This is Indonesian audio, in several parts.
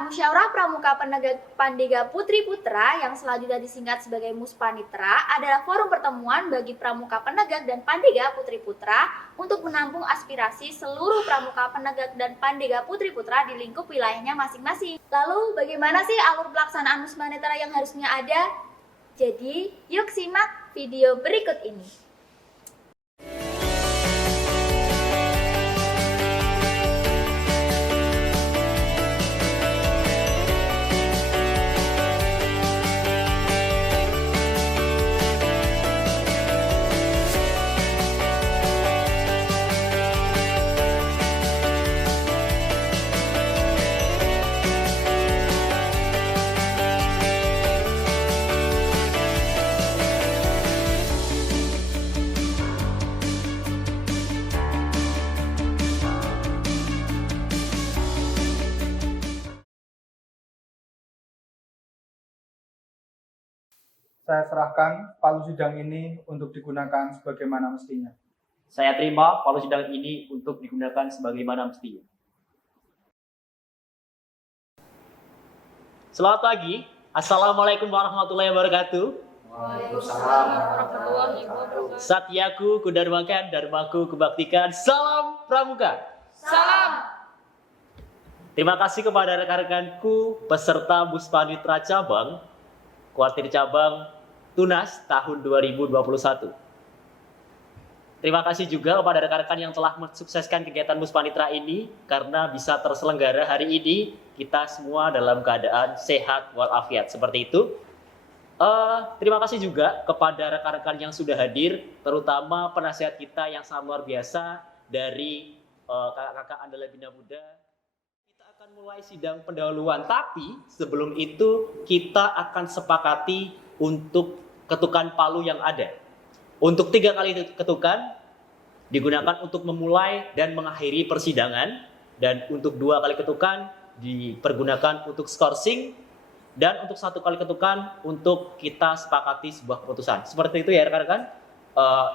Musyawarah Pramuka Penegak Pandega Putri Putra yang selanjutnya disingkat sebagai Muspanitra adalah forum pertemuan bagi pramuka penegak dan pandega putri putra untuk menampung aspirasi seluruh pramuka penegak dan pandega putri putra di lingkup wilayahnya masing-masing. Lalu bagaimana sih alur pelaksanaan Muspanitra yang harusnya ada? Jadi yuk simak video berikut ini. Saya serahkan palu sidang ini untuk digunakan sebagaimana mestinya. Saya terima palu sidang ini untuk digunakan sebagaimana mestinya. Selamat pagi. Assalamualaikum warahmatullahi wabarakatuh. Waalaikumsalam warahmatullahi wabarakatuh. Satyaku kudarmakan, dharmaku kubaktikan. Salam Pramuka. Salam. Terima kasih kepada rekan-rekanku peserta Muspanitra Cabang, Kuartir Cabang Tunas tahun 2021. Terima kasih juga kepada rekan-rekan yang telah mensukseskan kegiatan Muspanitra ini, karena bisa terselenggara hari ini kita semua dalam keadaan sehat walafiat seperti itu. Terima kasih juga kepada rekan-rekan yang sudah hadir, terutama penasihat kita yang sangat luar biasa dari kakak-kakak Andala Bina Muda. Kita akan mulai sidang pendahuluan, tapi sebelum itu kita akan sepakati untuk ketukan palu yang ada. Untuk 3 kali ketukan digunakan untuk memulai dan mengakhiri persidangan, dan untuk 2 kali ketukan dipergunakan untuk skorsing, dan untuk 1 kali ketukan untuk kita sepakati sebuah keputusan. Seperti itu ya rekan-rekan.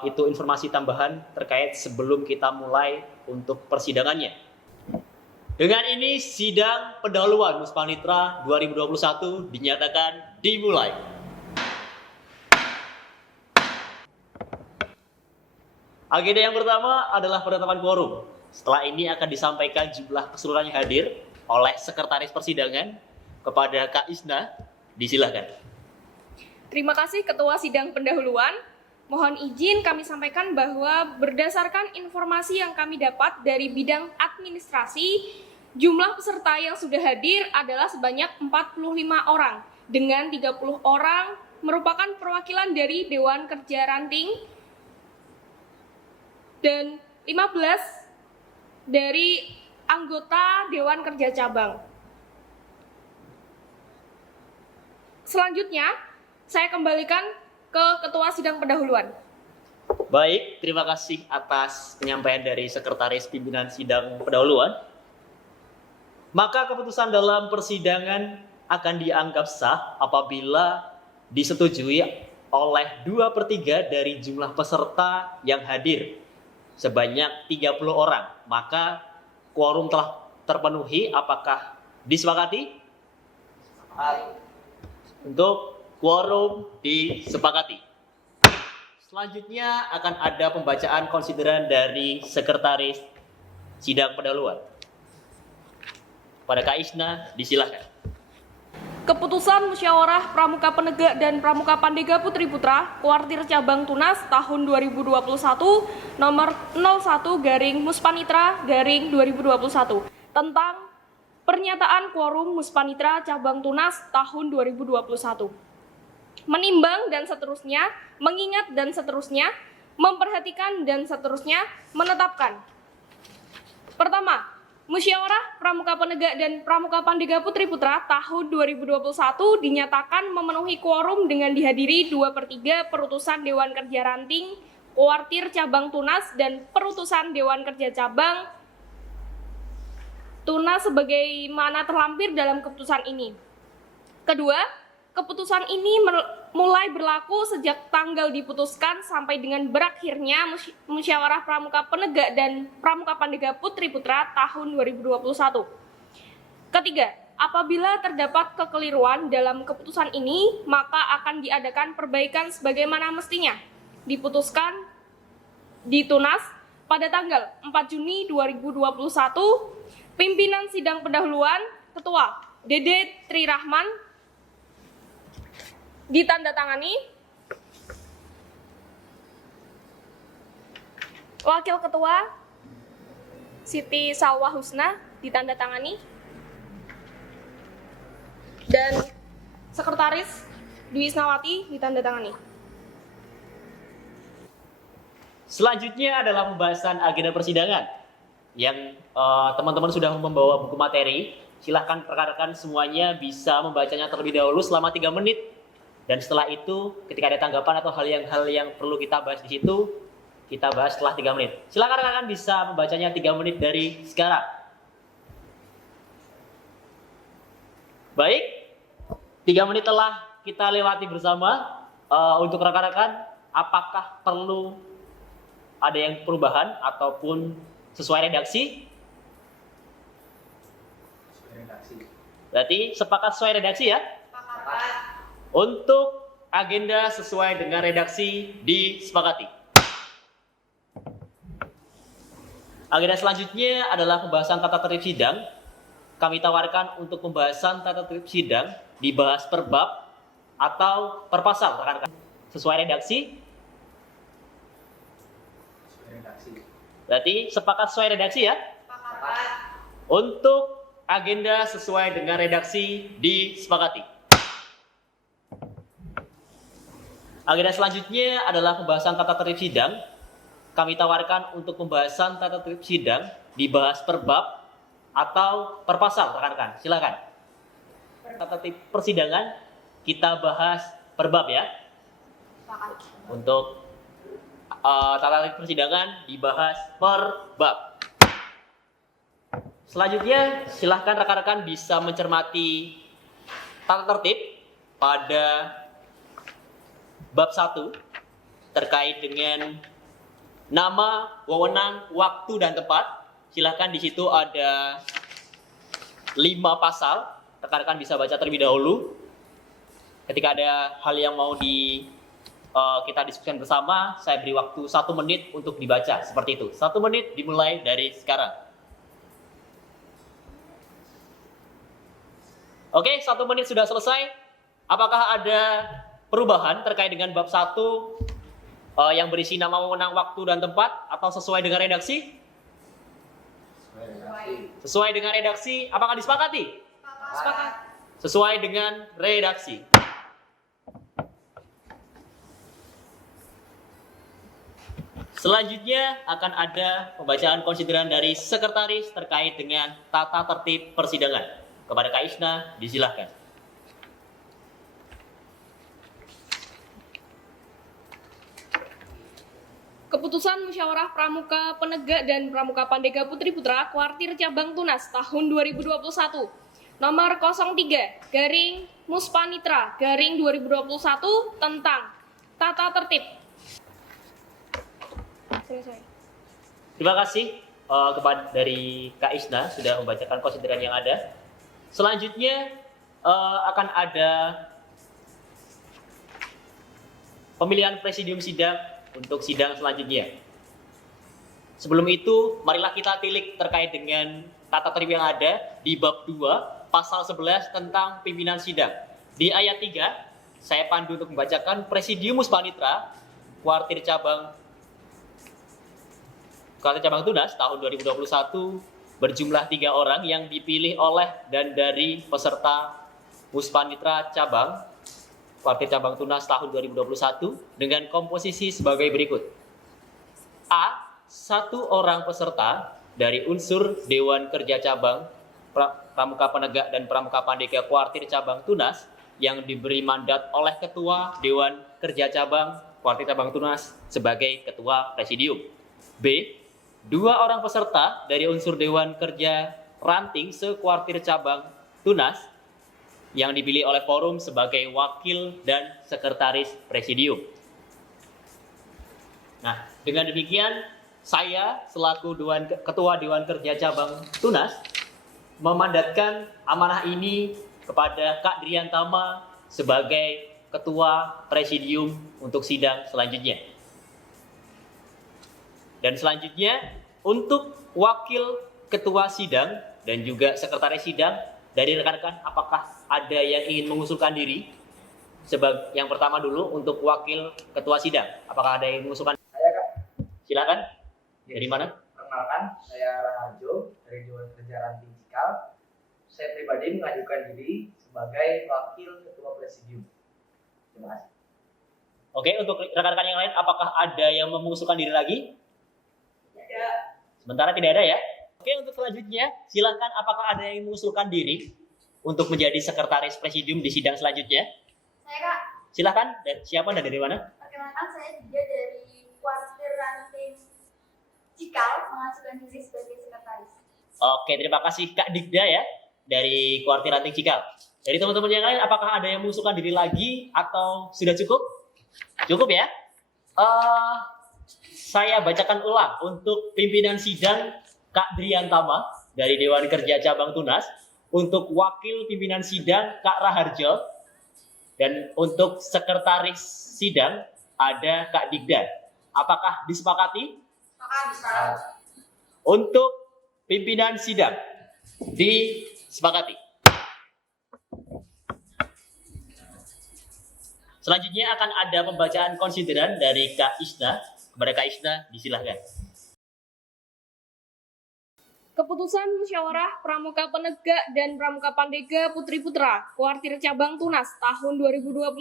Itu informasi tambahan terkait sebelum kita mulai untuk persidangannya. Dengan ini sidang pendahuluan Muspanitra 2021 dinyatakan dimulai. Agenda yang pertama adalah penetapan quorum. Setelah ini akan disampaikan jumlah keseluruhan yang hadir oleh Sekretaris Persidangan kepada Kak Isna. Disilakan. Terima kasih Ketua Sidang Pendahuluan. Mohon izin kami sampaikan bahwa berdasarkan informasi yang kami dapat dari bidang administrasi, jumlah peserta yang sudah hadir adalah sebanyak 45 orang, dengan 30 orang merupakan perwakilan dari Dewan Kerja Ranting, dan 15 dari anggota Dewan Kerja Cabang. Selanjutnya, saya kembalikan ke Ketua Sidang Pendahuluan. Baik, terima kasih atas penyampaian dari Sekretaris Pimpinan Sidang Pendahuluan. Maka keputusan dalam persidangan akan dianggap sah apabila disetujui oleh 2/3 dari jumlah peserta yang hadir, sebanyak 30 orang. Maka quorum telah terpenuhi. Apakah disepakati? Untuk quorum disepakati. Selanjutnya akan ada pembacaan konsideran dari Sekretaris Sidang Pendahuluan. Pada Kak Isna, disilakan. Keputusan Musyawarah Pramuka Penegak dan Pramuka Pandega Putri Putra Kuartir Cabang Tunas tahun 2021 nomor 01/Muspanitra/2021 tentang pernyataan quorum Muspanitra Cabang Tunas tahun 2021. Menimbang dan seterusnya, mengingat dan seterusnya, memperhatikan dan seterusnya, menetapkan. Pertama, Musyawarah Pramuka Penegak dan Pramuka Pandega Putri Putra tahun 2021 dinyatakan memenuhi quorum dengan dihadiri 2/3 perutusan Dewan Kerja Ranting, Kuartir Cabang Tunas, dan perutusan Dewan Kerja Cabang Tunas sebagaimana terlampir dalam keputusan ini. Kedua, keputusan ini mulai berlaku sejak tanggal diputuskan sampai dengan berakhirnya Musyawarah Pramuka Penegak dan Pramuka Pandega Putri Putra tahun 2021. Ketiga, apabila terdapat kekeliruan dalam keputusan ini, maka akan diadakan perbaikan sebagaimana mestinya. Diputuskan di Tunas pada tanggal 4 Juni 2021, pimpinan sidang pendahuluan, Ketua Dede Tri Rahman, ditandatangani, Wakil Ketua Siti Salwa Husna, ditandatangani, dan Sekretaris Dwi Isnawati, ditandatangani. Selanjutnya adalah pembahasan agenda persidangan yang teman-teman sudah membawa buku materi. Silahkan rekan-rekan semuanya bisa membacanya terlebih dahulu selama 3 menit. Dan setelah itu ketika ada tanggapan atau hal yang perlu kita bahas di situ, kita bahas setelah 3 menit. Silakan rekan-rekan bisa membacanya 3 menit dari sekarang. Baik, 3 menit telah kita lewati bersama. Untuk rekan-rekan, apakah perlu ada yang perubahan ataupun sesuai redaksi? Berarti sepakat sesuai redaksi ya? Sepakat. Untuk agenda sesuai dengan redaksi disepakati. Agenda selanjutnya adalah pembahasan tata tertib sidang. Kami tawarkan untuk pembahasan tata tertib sidang dibahas per bab atau per pasal, rekan-rekan. Sesuai redaksi? Berarti sepakat sesuai redaksi ya? Sepakat. Untuk agenda sesuai dengan redaksi disepakati. Agenda selanjutnya adalah pembahasan tata tertib sidang. Kami tawarkan untuk pembahasan tata tertib sidang dibahas per bab atau per pasal, rekan-rekan. Silakan. Tata tertib persidangan kita bahas per bab ya. Untuk tata tertib persidangan dibahas per bab. Selanjutnya, silahkan rekan-rekan bisa mencermati tata tertib pada bab 1 terkait dengan nama, wewenang, waktu, dan tempat. Silahkan di situ ada 5 pasal. Rekan-rekan bisa baca terlebih dahulu. Ketika ada hal yang mau kita diskusikan bersama, saya beri waktu 1 menit untuk dibaca. Seperti itu. 1 menit dimulai dari sekarang. Oke, 1 menit sudah selesai. Apakah ada perubahan terkait dengan bab 1 yang berisi nama, wewenang, waktu, dan tempat, atau sesuai dengan redaksi? Sesuai dengan redaksi. Apakah disepakati? Sepakat. Sesuai dengan redaksi. Selanjutnya akan ada pembacaan konsideran dari sekretaris terkait dengan tata tertib persidangan. Kepada Kak Isna, disilahkan. Keputusan Musyawarah Pramuka Penegak dan Pramuka Pandega Putri Putra Kuartir Cabang Tunas tahun 2021 nomor 03/Muspanitra/2021 tentang tata tertib. Selesai. Terima kasih kepada dari Kak Isna sudah membacakan konsideran yang ada. Selanjutnya akan ada pemilihan presidium sidang untuk sidang selanjutnya. Sebelum itu, marilah kita tilik terkait dengan tata tertib yang ada di bab 2, pasal 11 tentang pimpinan sidang. Di ayat 3, saya pandu untuk membacakan Presidium Muspanitra Kuartir Cabang Tunas tahun 2021 berjumlah 3 orang yang dipilih oleh dan dari peserta Muspanitra Cabang Kuartir Cabang Tunas tahun 2021 dengan komposisi sebagai berikut. A. 1 orang peserta dari unsur Dewan Kerja Cabang Pramuka Penegak dan Pramuka Pandega Kuartir Cabang Tunas yang diberi mandat oleh Ketua Dewan Kerja Cabang Kuartir Cabang Tunas sebagai Ketua Presidium. B. 2 orang peserta dari unsur Dewan Kerja Ranting se-Kuartir Cabang Tunas yang dipilih oleh forum sebagai wakil dan sekretaris presidium. Nah, dengan demikian saya selaku Ketua Dewan Kerja Cabang Tunas memandatkan amanah ini kepada Kak Driantama sebagai Ketua Presidium untuk sidang selanjutnya. Dan selanjutnya untuk Wakil Ketua Sidang dan juga Sekretaris Sidang dari rekan-rekan, apakah ada yang ingin mengusulkan diri? Yang pertama dulu untuk Wakil Ketua Sidang, apakah ada yang mengusulkan? Saya Kak. Silakan. Dari mana? Perkenalkan, saya Raharjo dari Dewan Kerja Ranting Cikal. Saya pribadi mengajukan diri sebagai Wakil Ketua Presidium. Terima kasih. Oke, untuk rekan-rekan yang lain, apakah ada yang mengusulkan diri lagi? Ya. Sementara tidak ada ya. Oke, untuk selanjutnya, silakan apakah ada yang mengusulkan diri untuk menjadi Sekretaris Presidium di sidang selanjutnya? Saya Kak, Silakan. Dan siapa dan dari mana? perkenalkan saya juga dari Kuartir Ranting Cikal mengajukan diri sebagai sekretaris. Oke, terima kasih Kak Digda ya dari Kuartir Ranting Cikal. Dari teman-teman yang lain, apakah ada yang mengusulkan diri lagi atau sudah cukup? Cukup ya. Saya bacakan ulang untuk pimpinan sidang Kak Driantama dari Dewan Kerja Cabang Tunas, untuk wakil pimpinan sidang Kak Raharjo, dan untuk sekretaris sidang ada Kak Digda. Apakah disepakati? Untuk pimpinan sidang disepakati. Selanjutnya akan ada pembacaan konsideran dari Kak Isna. Kepada Kak Isna, disilahkan. Keputusan Musyawarah Pramuka Penegak dan Pramuka Pandega Putri Putra Kuartir Cabang Tunas tahun 2021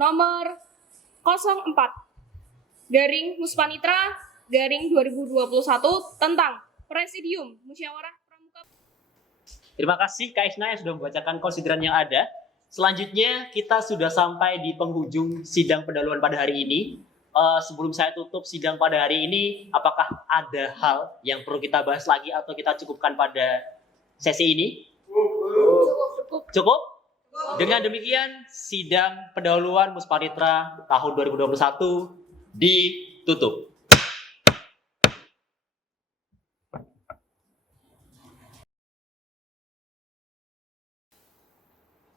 nomor 04 garing Muspanitra garing 2021 tentang Presidium Musyawarah Pramuka. Terima kasih Kak Isna yang sudah membacakan konsideran yang ada. Selanjutnya kita sudah sampai di penghujung sidang pendahuluan pada hari ini. Sebelum saya tutup sidang pada hari ini, apakah ada hal yang perlu kita bahas lagi atau kita cukupkan pada sesi ini? Cukup? Dengan demikian, sidang pendahuluan Muspanitra tahun 2021 ditutup.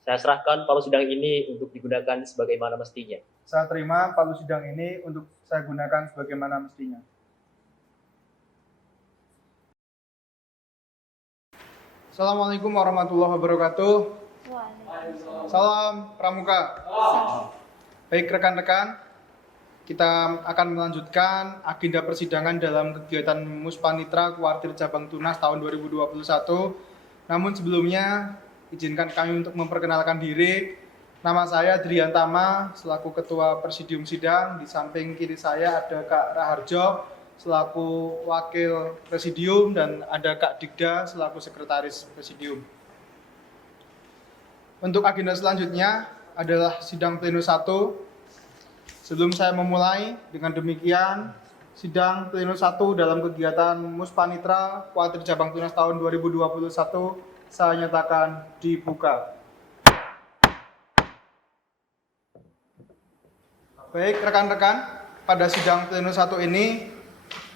Saya serahkan palu sidang ini untuk digunakan sebagaimana mestinya. Saya terima palu sidang ini untuk saya gunakan sebagaimana mestinya. Assalamualaikum warahmatullahi wabarakatuh. Salam Pramuka. Baik rekan-rekan, kita akan melanjutkan agenda persidangan dalam kegiatan Muspanitra Kuartir Cabang Tunas tahun 2021. Namun sebelumnya, izinkan kami untuk memperkenalkan diri. Nama saya Driantama selaku Ketua Presidium Sidang. Di samping kiri saya ada Kak Raharjo selaku Wakil Presidium dan ada Kak Digda selaku Sekretaris Presidium. Untuk agenda selanjutnya adalah sidang pleno 1. Sebelum saya memulai, dengan demikian sidang pleno 1 dalam kegiatan Muspanitra Kuartir Cabang Tunas tahun 2021 saya nyatakan dibuka. Baik rekan-rekan, pada sidang pleno 1 ini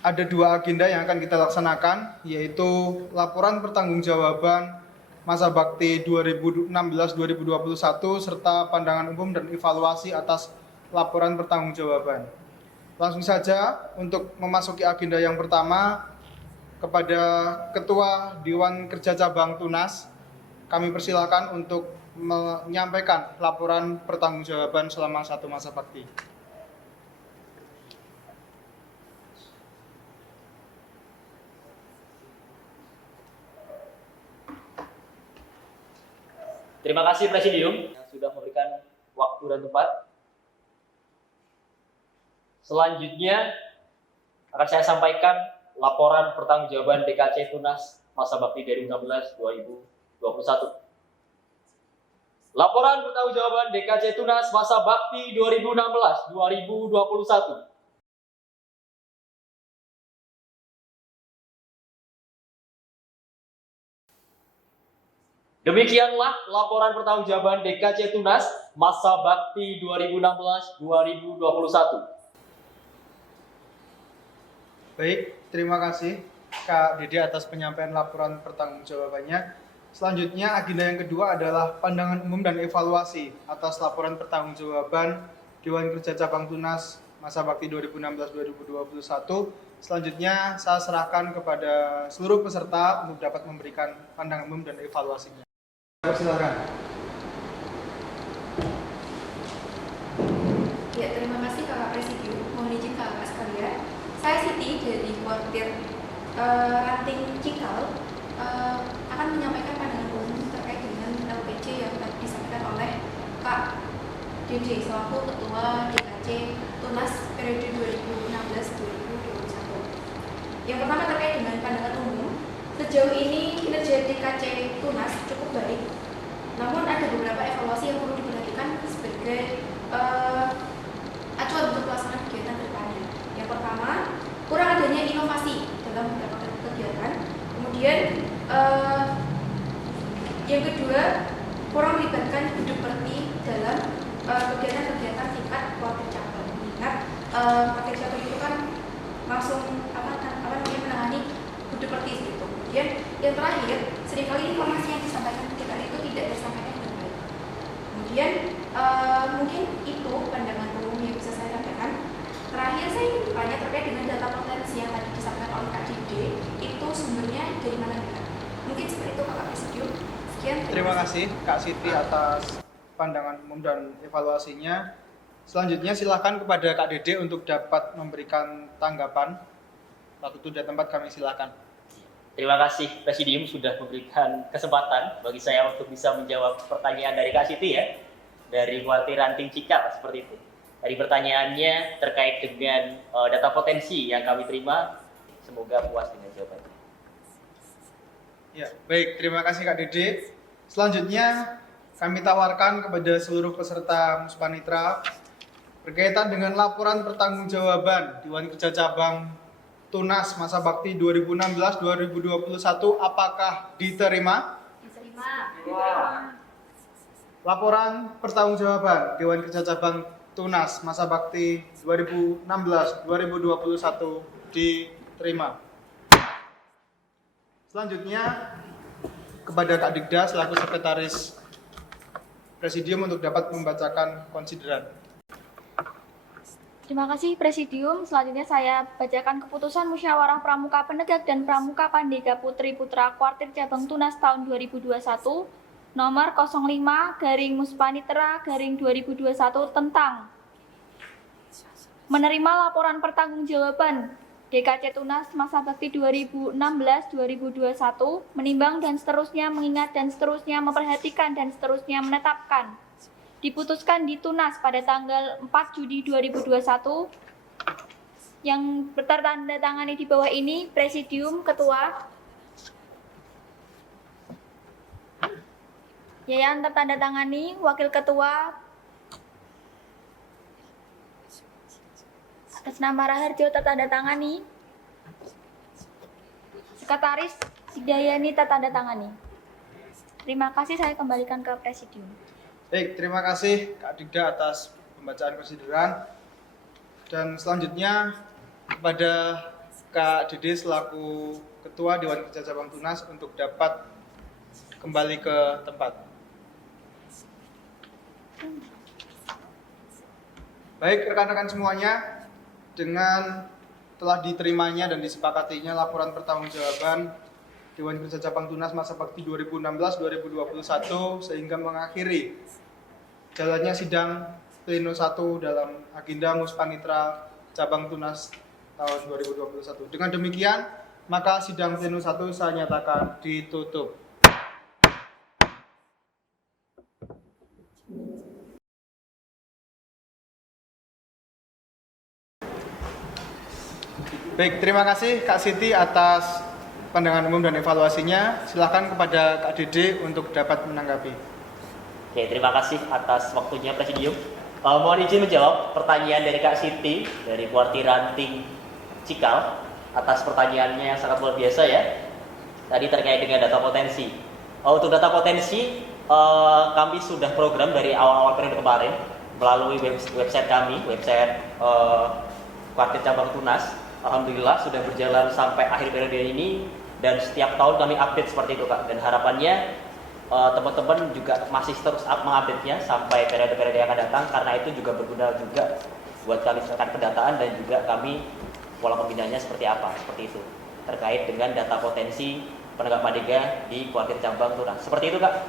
ada 2 agenda yang akan kita laksanakan, yaitu laporan pertanggungjawaban masa bakti 2016-2021 serta pandangan umum dan evaluasi atas laporan pertanggungjawaban. Langsung saja untuk memasuki agenda yang pertama, kepada Ketua Dewan Kerja Cabang Tunas, kami persilakan untuk menyampaikan laporan pertanggungjawaban selama 1 masa bakti. Terima kasih Presidium yang sudah memberikan waktu dan tempat. Selanjutnya akan saya sampaikan laporan pertanggungjawaban DKC Tunas masa bakti 2016-2021. Laporan pertanggungjawaban DKC Tunas masa bakti 2016-2021. Demikianlah laporan pertanggungjawaban DKC Tunas masa bakti 2016-2021. Baik, terima kasih. Kak Dede atas penyampaian laporan pertanggungjawabannya. Selanjutnya agenda yang kedua adalah pandangan umum dan evaluasi atas laporan pertanggungjawaban Dewan Kerja Cabang Tunas masa bakti 2016-2021. Selanjutnya saya serahkan kepada seluruh peserta untuk dapat memberikan pandangan umum dan evaluasinya. Silakan. Ya, terima kasih Kakak Presidium. Mohon izin Kakak sekalian. Saya Siti dari Kuartir Ranting Cikal akan menyampaikan pandangan umum terkait dengan LPC yang tadi disampaikan oleh Kak Dede selaku Ketua DKC Tunas periode 2016-2021. Yang pertama terkait dengan pandangan umum, sejauh ini kinerja DKC Tunas cukup baik. Namun ada beberapa evaluasi yang perlu diperhatikan sebagai acuan untuk pelaksanaan kegiatan ke depannya. Yang pertama, kurang adanya inovasi dalam beberapa kegiatan. Kemudian yang kedua, kurang melibatkan duduk perti dalam kegiatan-kegiatan tingkat kuartir cabang. Mengingat kuartir cabang itu kan langsung menangani duduk perti itu. Kemudian yang terakhir, seringkali informasi yang disampaikan ketika itu tidak tersampaikan dengan baik. Kemudian mungkin itu pandangan umum yang bisa saya sampaikan. Terakhir saya ingin bertanya terkait dengan data potensi yang tadi disampaikan oleh Kak Dede, itu sumbernya dari mana ya? Mungkin seperti itu Kakak Presidium. Sekian. Terima kasih Kak Siti atas pandangan umum dan evaluasinya. Selanjutnya silakan kepada Kak Dede untuk dapat memberikan tanggapan. Waktu itu dan tempat kami silakan. Terima kasih Presidium sudah memberikan kesempatan bagi saya untuk bisa menjawab pertanyaan dari Kak Siti ya, dari Kuartir Ranting Cikal seperti itu. Dari pertanyaannya terkait dengan data potensi yang kami terima, semoga puas dengan jawabannya. Ya, baik, terima kasih Kak Dede. Selanjutnya kami tawarkan kepada seluruh peserta Muspanitra berkaitan dengan laporan pertanggungjawaban Dewan Kerja Cabang Tunas masa bakti 2016-2021 apakah diterima? Diterima. Laporan pertanggungjawaban Dewan Kerja Cabang Tunas masa bakti 2016-2021 diterima. Selanjutnya kepada Kak Digda selaku Sekretaris Presidium untuk dapat membacakan konsideran. Terima kasih Presidium. Selanjutnya saya bacakan keputusan Musyawarah Pramuka Penegak dan Pramuka Pandega Putri Putra Kuartir Cabang Tunas tahun 2021 nomor 05/Muspanitra/2021 tentang menerima laporan pertanggungjawaban DKC Tunas masa bakti 2016-2021, menimbang dan seterusnya, mengingat dan seterusnya, memperhatikan dan seterusnya, menetapkan. Diputuskan di Tunas pada tanggal 4 Juni 2021 yang bertanda-tangani di bawah ini Presidium Ketua, yang tertanda-tangani Wakil Ketua atas nama Raharjo tertanda-tangani, Sekretaris Sidayani tertanda-tangani. Terima kasih, saya kembalikan ke Presidium. Baik, terima kasih Kak Digda atas pembacaan konsideran. Dan selanjutnya kepada Kak Dede selaku Ketua Dewan Kerja Cabang Tunas untuk dapat kembali ke tempat. Baik rekan-rekan semuanya, dengan telah diterimanya dan disepakatinya laporan pertanggungjawaban Dewan Kerja Cabang Tunas masa bakti 2016-2021 sehingga mengakhiri jalannya sidang Pleno 1 dalam agenda Muspanitra Cabang Tunas tahun 2021. Dengan demikian, maka sidang Pleno 1 saya nyatakan ditutup. Baik, terima kasih Kak Siti atas pandangan umum dan evaluasinya. Silakan kepada Kak Dede untuk dapat menanggapi. Oke, terima kasih atas waktunya Presidium. Mohon izin menjawab pertanyaan dari Kak Siti dari Kuartir Ranting Cikal atas pertanyaannya yang sangat luar biasa ya. Tadi terkait dengan data potensi. Untuk data potensi, kami sudah program dari awal-awal periode kemarin melalui website kami, website Kuartir Cabang Tunas. alhamdulillah sudah berjalan sampai akhir periode ini dan setiap tahun kami update seperti itu Kak. Dan harapannya teman-teman juga masih terus mengupdate-nya sampai periode-periode yang akan datang karena itu juga berguna juga buat kami terkait pendataan dan juga kami pola pembinaannya seperti apa, seperti itu terkait dengan data potensi penegak pandega di kuartir cabang Tunas. Seperti itu Kak,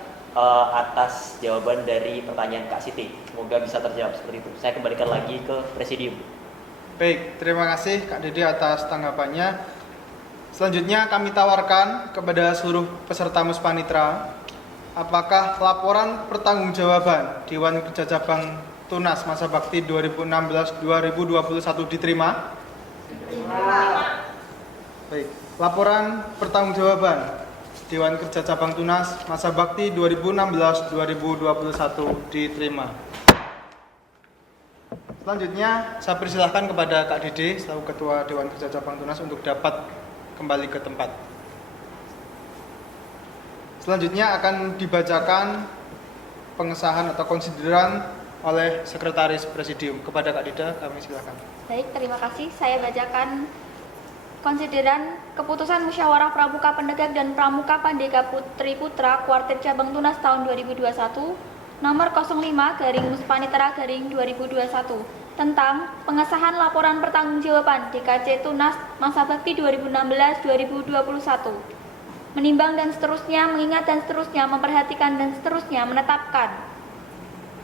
atas jawaban dari pertanyaan Kak Siti. Semoga bisa terjawab seperti itu. Saya kembalikan lagi ke Presidium. Baik, terima kasih Kak Dede atas tanggapannya. Selanjutnya kami tawarkan kepada seluruh peserta Muspanitra, apakah laporan pertanggungjawaban Dewan Kerja Cabang Tunas masa bakti 2016-2021 diterima? Baik, laporan pertanggungjawaban Dewan Kerja Cabang Tunas masa bakti 2016-2021 diterima. Selanjutnya saya persilahkan kepada Kak Dede selaku Ketua Dewan Kerja Cabang Tunas untuk dapat kembali ke tempat. Selanjutnya akan dibacakan pengesahan atau konsideran oleh Sekretaris Presidium. Kepada Kak Dida, kami silakan. Baik, terima kasih. Saya bacakan konsideran keputusan Musyawarah Pramuka Penegak dan Pramuka Pandega Putri Putra Kuartir Cabang Tunas tahun 2021 nomor 05/Muspanitra/2021 tentang pengesahan laporan pertanggungjawaban DKC Tunas masa bakti 2016-2021. Menimbang dan seterusnya, mengingat dan seterusnya, memperhatikan dan seterusnya, menetapkan.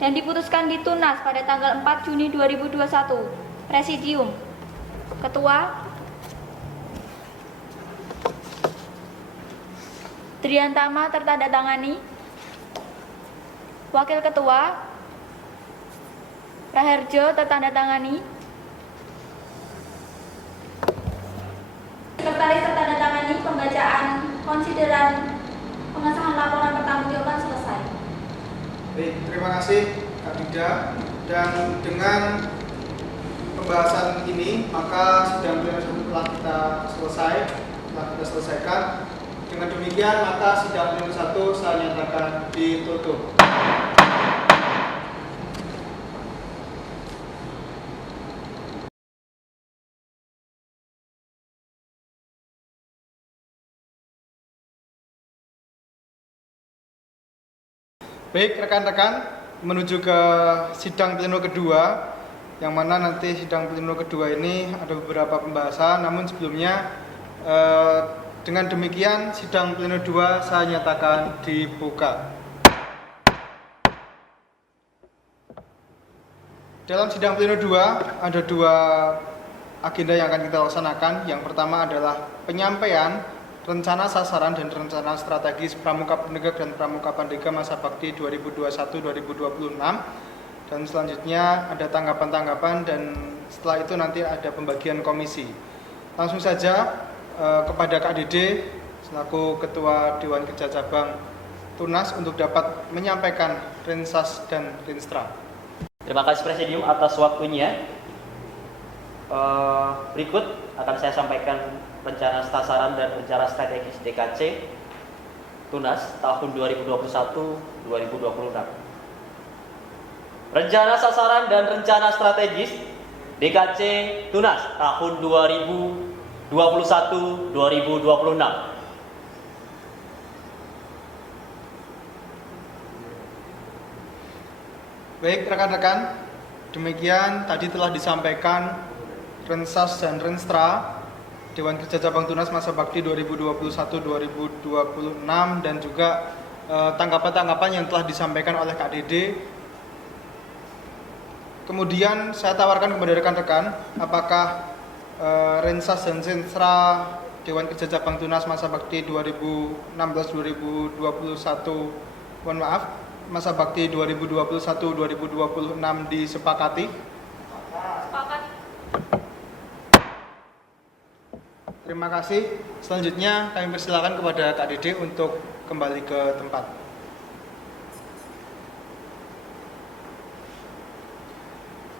Dan diputuskan di Tunas pada tanggal 4 Juni 2021. Presidium. Ketua Triantama tertandatangani. Wakil Ketua Raherjo tertandatangani. Sekretaris tertandatangani. Pembacaan konsideran pengesahan laporan pertanggungjawaban selesai. Baik, terima kasih Kak Dida. Dan dengan pembahasan ini maka sidang pleno telah kita selesaikan. Dengan demikian maka sidang pleno 1 saya nyatakan ditutup. Baik rekan-rekan, menuju ke sidang pleno kedua, yang mana nanti sidang pleno kedua ini ada beberapa pembahasan, namun sebelumnya dengan demikian sidang pleno 2 saya nyatakan dibuka. Dalam sidang pleno 2 ada dua agenda yang akan kita laksanakan. Yang pertama adalah penyampaian rencana sasaran dan rencana strategis Pramuka Penegak dan Pramuka Pandega masa bakti 2021-2026. Dan selanjutnya ada tanggapan-tanggapan dan setelah itu nanti ada pembagian komisi. Langsung saja kepada Kak Dede selaku Ketua Dewan Kerja Cabang Tunas untuk dapat menyampaikan Rensas dan Rinstra. Terima kasih Presidium atas waktunya. Berikut akan saya sampaikan rencana sasaran dan rencana strategis DKC Tunas tahun 2021-2026. Rencana sasaran dan rencana strategis DKC Tunas tahun 2021-2026. Baik rekan-rekan, demikian tadi telah disampaikan Rensas dan Renstra Dewan Kerja Cabang Tunas masa bakti 2021-2026 dan juga tanggapan-tanggapan yang telah disampaikan oleh Kak Dede. Kemudian saya tawarkan kepada rekan-rekan apakah Rensas dan Renstra Dewan Kerja Cabang Tunas masa bakti 2016-2021 masa bakti 2021-2026 disepakati? Sepakat. Terima kasih. Selanjutnya kami persilakan kepada Kak Dede untuk kembali ke tempat.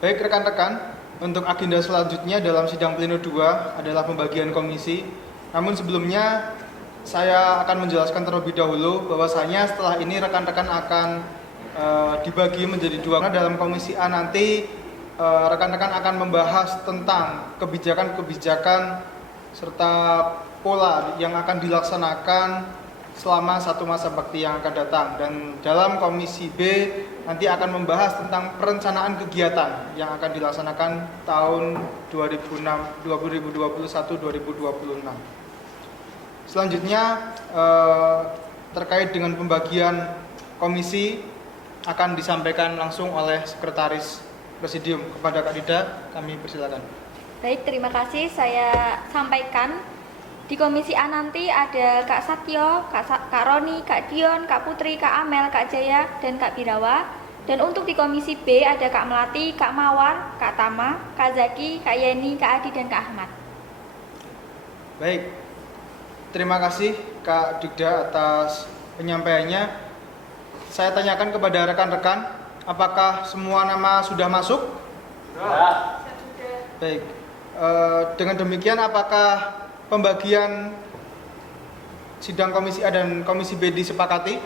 Baik rekan-rekan, untuk agenda selanjutnya dalam sidang pleno 2 adalah pembagian komisi. Namun sebelumnya saya akan menjelaskan terlebih dahulu bahwasanya setelah ini rekan-rekan akan dibagi menjadi dua. Karena dalam komisi A nanti rekan-rekan akan membahas tentang kebijakan-kebijakan serta pola yang akan dilaksanakan selama satu masa bakti yang akan datang. Dan dalam Komisi B nanti akan membahas tentang perencanaan kegiatan yang akan dilaksanakan tahun 2021-2026. Selanjutnya terkait dengan pembagian komisi akan disampaikan langsung oleh Sekretaris Presidium. Kepada Kak Dida, kami persilakan. Baik, terima kasih. Saya sampaikan di Komisi A nanti ada Kak Satyo, Kak Roni, Kak Dion, Kak Putri, Kak Amel, Kak Jaya, dan Kak Birawa. Dan untuk di Komisi B ada Kak Melati, Kak Mawar, Kak Tama, Kak Zaki, Kak Yeni, Kak Adi, dan Kak Ahmad. Baik, terima kasih Kak Dida atas penyampaiannya. Saya tanyakan kepada rekan-rekan, apakah semua nama sudah masuk? Ya. Baik, dengan demikian apakah pembagian sidang Komisi A dan Komisi B disepakati?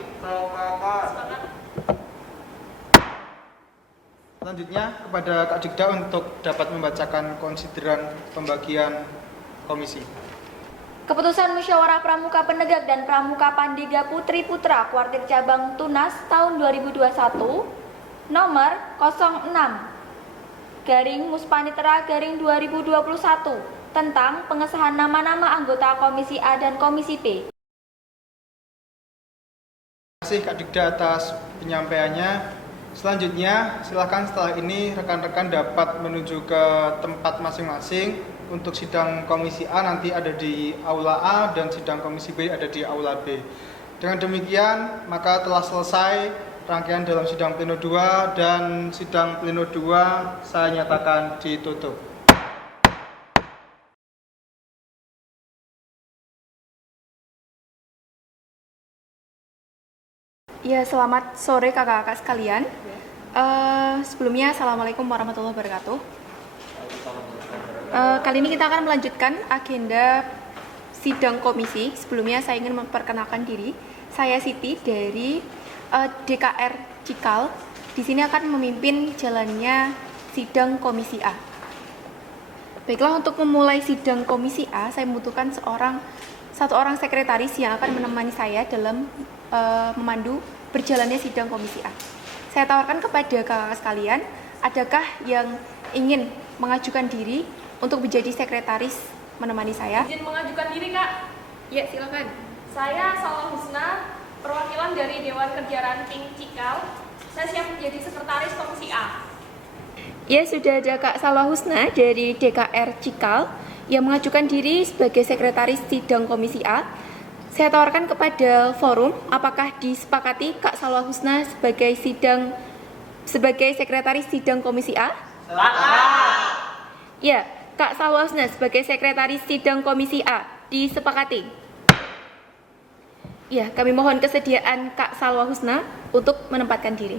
Selanjutnya kepada Kak Dida untuk dapat membacakan konsideran pembagian komisi. Keputusan Musyawarah Pramuka Penegak dan Pramuka Pandega Putri Putra Kuartir Cabang Tunas tahun 2021 nomor 06/Muspanitra/2021 tentang pengesahan nama-nama anggota Komisi A dan Komisi B. Terima kasih Kak Dida atas penyampaiannya. Selanjutnya, silakan setelah ini rekan-rekan dapat menuju ke tempat masing-masing. Untuk sidang Komisi A nanti ada di Aula A dan sidang Komisi B ada di Aula B. Dengan demikian, maka telah selesai rangkaian dalam sidang pleno 2 dan sidang pleno 2 saya nyatakan ditutup. Ya, selamat sore kakak-kakak sekalian. Sebelumnya, Assalamualaikum warahmatullahi wabarakatuh. Kali ini kita akan melanjutkan agenda sidang komisi. Sebelumnya saya ingin memperkenalkan diri. Saya Siti dari DKR Cikal. Di sini akan memimpin jalannya sidang komisi A. Baiklah, untuk memulai sidang komisi A, saya membutuhkan satu orang sekretaris yang akan menemani saya dalam memandu berjalannya sidang komisi A. Saya tawarkan kepada kakak sekalian, adakah yang ingin mengajukan diri untuk menjadi sekretaris menemani saya? Izin mengajukan diri, Kak. Ya, silakan. Saya Salwa Husna, perwakilan dari Dewan Kerja Ranting Cikal. Saya siap menjadi sekretaris Komisi A. Ya, sudah ada Kak Salwa Husna dari DKR Cikal yang mengajukan diri sebagai sekretaris sidang Komisi A. Saya tawarkan kepada forum, apakah disepakati Kak Salwa Husna sebagai sekretaris sidang Komisi A? Ya, Kak Salwa Husna sebagai sekretaris sidang Komisi A disepakati. Ya, kami mohon kesediaan Kak Salwa Husna untuk menempatkan diri.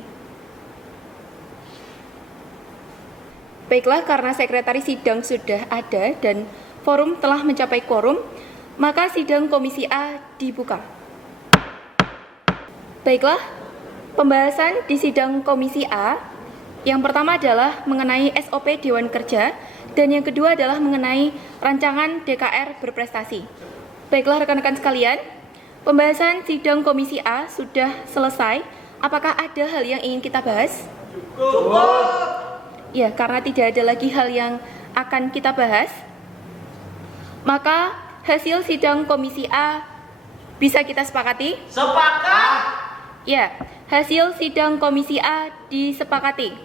Baiklah, karena sekretaris sidang sudah ada dan forum telah mencapai quorum, maka sidang Komisi A dibuka. Baiklah, pembahasan di sidang Komisi A yang pertama adalah mengenai SOP Dewan Kerja dan yang kedua adalah mengenai rancangan DKR berprestasi. Baiklah rekan-rekan sekalian, pembahasan sidang Komisi A sudah selesai. Apakah ada hal yang ingin kita bahas? Cukup. Ya, karena tidak ada lagi hal yang akan kita bahas, maka hasil sidang Komisi A bisa kita sepakati? Sepakat. Ya, hasil sidang Komisi A disepakati.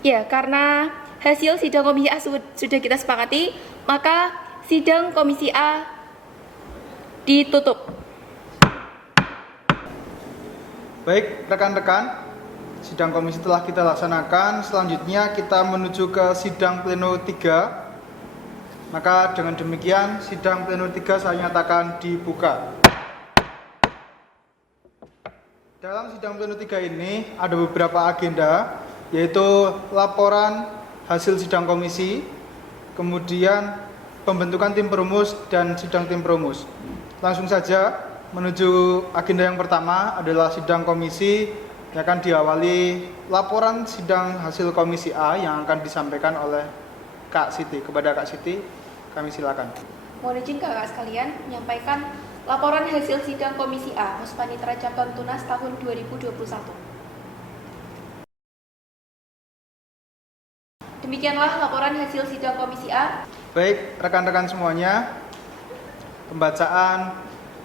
Ya, karena hasil sidang Komisi A sudah kita sepakati, maka sidang Komisi A ditutup. Baik, rekan-rekan, sidang komisi telah kita laksanakan. Selanjutnya kita menuju ke sidang pleno 3. Maka dengan demikian sidang pleno 3 saya nyatakan dibuka. Dalam sidang pleno 3 ini ada beberapa agenda, yaitu laporan hasil sidang komisi, kemudian pembentukan tim perumus dan sidang tim perumus. Langsung saja menuju agenda yang pertama adalah sidang komisi yang akan diawali laporan sidang hasil Komisi A yang akan disampaikan oleh Kak Siti. Kepada Kak Siti, kami silakan. Mohon izin kakak sekalian menyampaikan laporan hasil sidang Komisi A Muspanitra Cabang Tunas tahun 2021. Demikianlah laporan hasil sidang Komisi A. Baik, rekan-rekan semuanya, pembacaan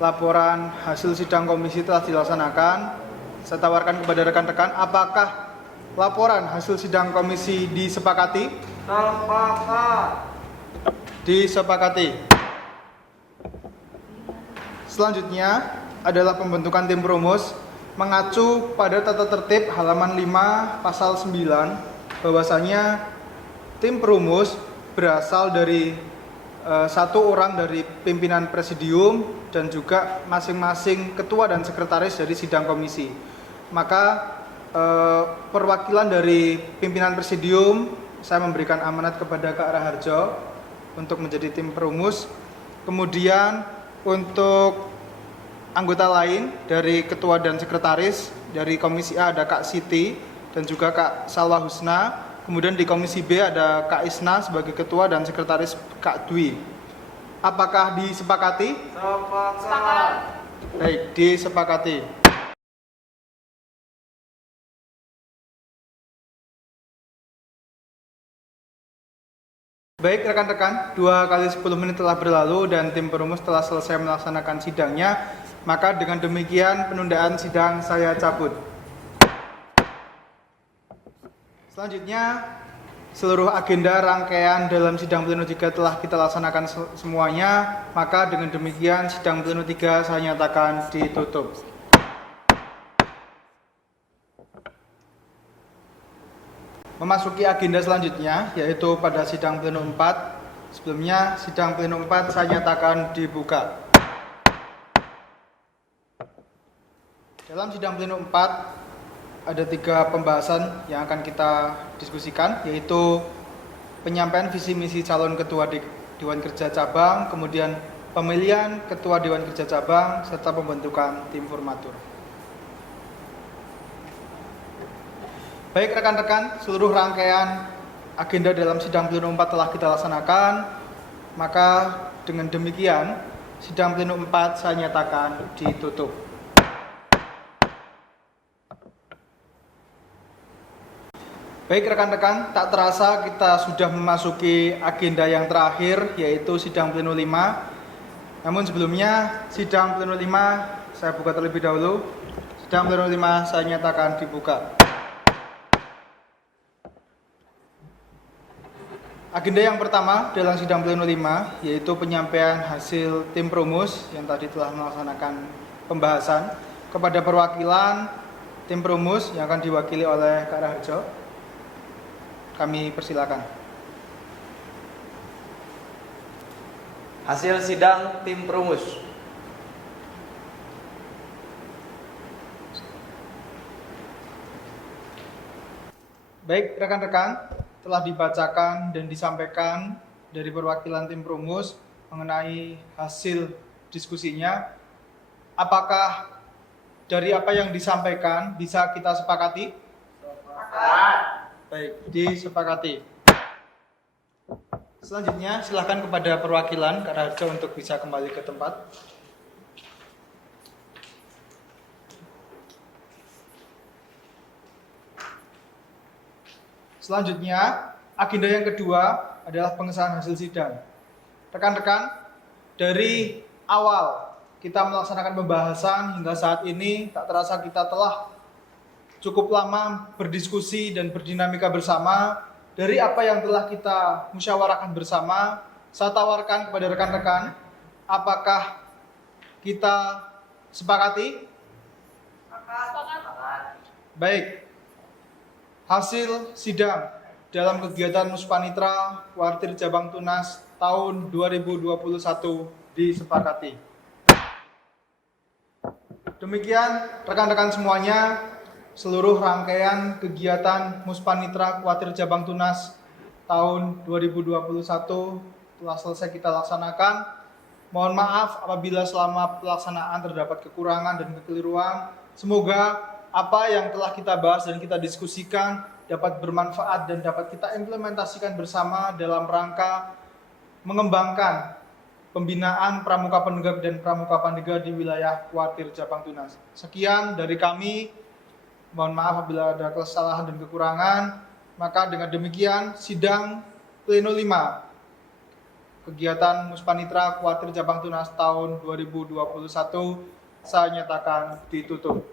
laporan hasil sidang komisi telah dilaksanakan. Saya tawarkan kepada rekan-rekan, apakah laporan hasil sidang komisi disepakati? Disepakati. Selanjutnya adalah pembentukan tim perumus mengacu pada tata tertib halaman 5 pasal 9 bahwasanya tim perumus berasal dari satu orang dari pimpinan presidium dan juga masing-masing ketua dan sekretaris dari sidang komisi. Maka perwakilan dari pimpinan presidium saya memberikan amanat kepada Kak Raharjo untuk menjadi tim perumus. Kemudian untuk anggota lain dari ketua dan sekretaris dari Komisi A ada Kak Siti dan juga Kak Salwa Husna. Kemudian di Komisi B ada Kak Isna sebagai ketua dan sekretaris Kak Dwi. Apakah disepakati? Sepakat. Baik, disepakati. Baik rekan-rekan, 2 kali 10 menit telah berlalu dan tim perumus telah selesai melaksanakan sidangnya. Maka dengan demikian penundaan sidang saya cabut. Selanjutnya, seluruh agenda rangkaian dalam sidang pleno 3 telah kita laksanakan semuanya. Maka dengan demikian sidang pleno 3 saya nyatakan ditutup. Memasuki agenda selanjutnya, yaitu pada sidang pleno 4. Sebelumnya, sidang pleno 4 saya nyatakan dibuka. Dalam sidang pleno 4, ada 3 pembahasan yang akan kita diskusikan, yaitu penyampaian visi misi calon ketua Dewan Kerja Cabang, kemudian pemilihan ketua Dewan Kerja Cabang, serta pembentukan tim formatur. Baik rekan-rekan, seluruh rangkaian agenda dalam sidang pleno 4 telah kita laksanakan. Maka dengan demikian sidang pleno 4 saya nyatakan ditutup. Baik rekan-rekan, tak terasa kita sudah memasuki agenda yang terakhir, yaitu sidang pleno 5. Namun sebelumnya sidang pleno 5 saya buka terlebih dahulu. Sidang pleno 5 saya nyatakan dibuka. Agenda yang pertama dalam sidang pleno 5 yaitu penyampaian hasil tim perumus yang tadi telah melaksanakan pembahasan kepada perwakilan tim perumus yang akan diwakili oleh Kak Raharjo. Kami persilakan. Hasil sidang tim perumus. Baik rekan-rekan, telah dibacakan dan disampaikan dari perwakilan tim perumus mengenai hasil diskusinya. Apakah dari apa yang disampaikan bisa kita sepakati? Sepakat. Baik, disepakati. Selanjutnya silahkan kepada perwakilan Kak Raharjo untuk bisa kembali ke tempat. Selanjutnya, agenda yang kedua adalah pengesahan hasil sidang. Rekan-rekan, dari awal kita melaksanakan pembahasan hingga saat ini, tak terasa kita telah cukup lama berdiskusi dan berdinamika bersama. Dari apa yang telah kita musyawarahkan bersama, saya tawarkan kepada rekan-rekan, apakah kita sepakati? Sepakat. Baik. Hasil sidang dalam kegiatan Muspanitra Kuartir Cabang Tunas tahun 2021 disepakati. Demikian rekan-rekan semuanya, seluruh rangkaian kegiatan Muspanitra Kuartir Cabang Tunas tahun 2021 telah selesai kita laksanakan. Mohon maaf apabila selama pelaksanaan terdapat kekurangan dan kekeliruan. Semoga apa yang telah kita bahas dan kita diskusikan dapat bermanfaat dan dapat kita implementasikan bersama dalam rangka mengembangkan pembinaan pramuka penegak dan pramuka pandega di wilayah Kuartir Cabang Tunas. Sekian dari kami. Mohon maaf apabila ada kesalahan dan kekurangan. Maka dengan demikian sidang pleno 5 kegiatan Muspanitra Kuartir Cabang Tunas tahun 2021 saya nyatakan ditutup.